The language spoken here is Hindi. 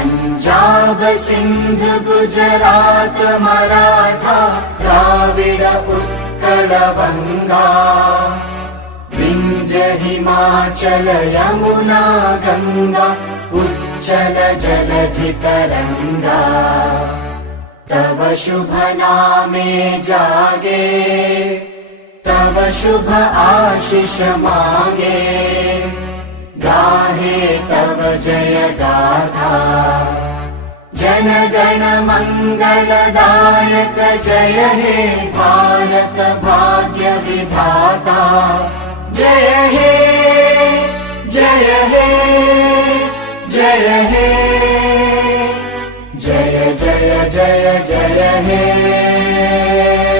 पंजाब सिंध गुजरात मराठा द्राविड उत्कल वंगा विंध्य हिमाचल यमुना गंगा उच्चल जलधि तरंगा तव शुभ नामे जागे तव शुभ आशीष मागे गाहे तव जय गाथा जन गण मंगलदायक जय हे भारत भाग्य विधाता जय हे जय हे जय हे जय जय जय जय हे।